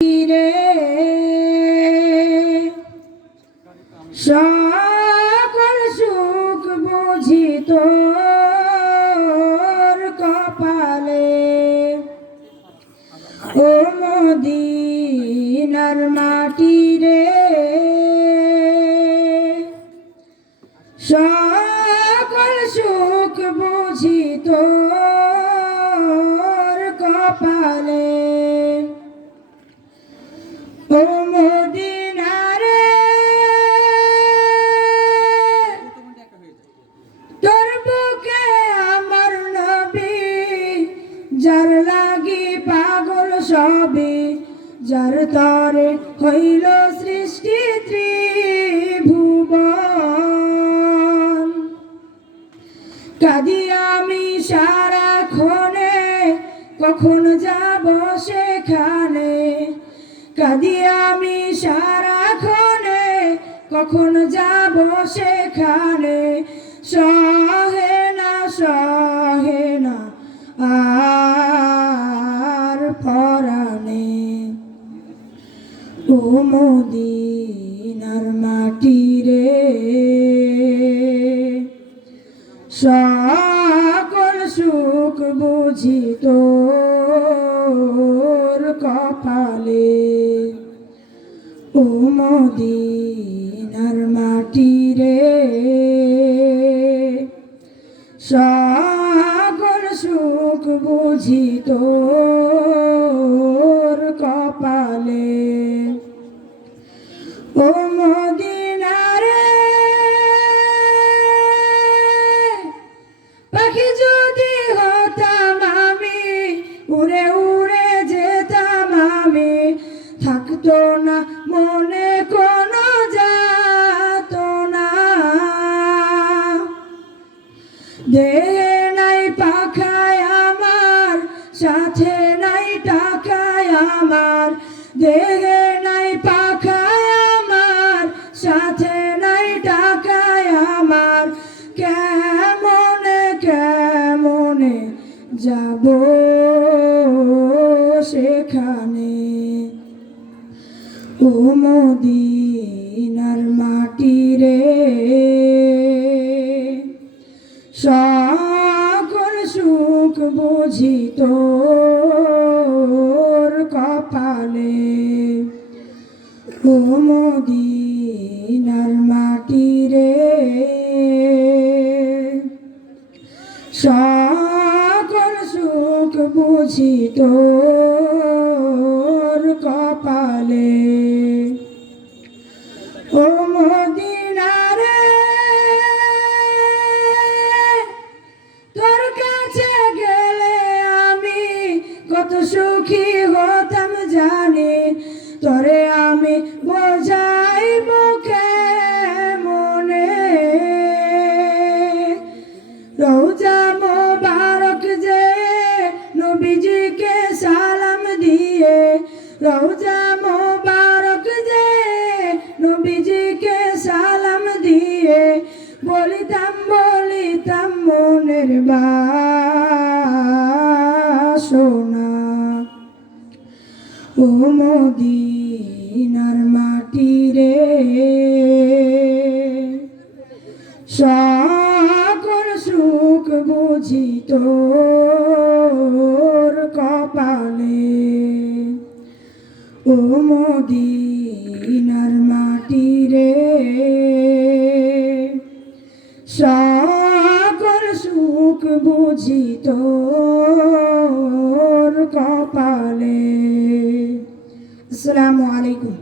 রে সকল সুখ বুঝি তোর কপালে ও মদিনার মাটি রে সকল সুখ বুঝি তোর কপালে ও মদিনা রে তোর বুকে আমার নবী যার লাগি পাগল সবে যার তরে হইল সৃষ্টি ত্রিভুবন কাঁদি আমি সারাক্ষণে কখন যাব সেখানে কাঁদি আমি সারাক্ষণে কখন যাব সেখানে সহে না আর পরাণে ও মদিনার মাটি রে সকল সুখ বুঝি তোর কপালে ও মদিনার মাটি রে সকল সুখ বুঝি তোর কপালে ও মদিনা রে পাখি যদি হতাম আমি উড়ে উড়ে যেতাম আমি থাকতো না মনে কোনো যাতনা দেহে নাই পাখায় আমার সাথে নাই টাকায় আমার দেহে নাই পাখায় আমার সাথে নাই টাকায় আমার কেমনে যাব সেখানে ও মদিনার মাটি রে সকল সুখ বুঝি তোর কপালে ও মদিনার মাটি রে সকল সুখ বুঝি তোর কপালে ও মদিনা রে তোর কাছে গেলে আমি কত সুখী হতাম জানি তোরে আমি বোঝাই মুখে মনে রওজা মোবারক যে নবীজিকে সালাম দিয়ে রওজা মোবারক যে নবীজিকে সালাম দিয়ে বলিতাম মনের বাসনা ও মদিনার মাটি রে সকল সুখ বুঝি তোর কপালে ও মদিনার মাটি রে সকল সুখ বুঝি তোর কপালে। আসসালামু আলাইকুম।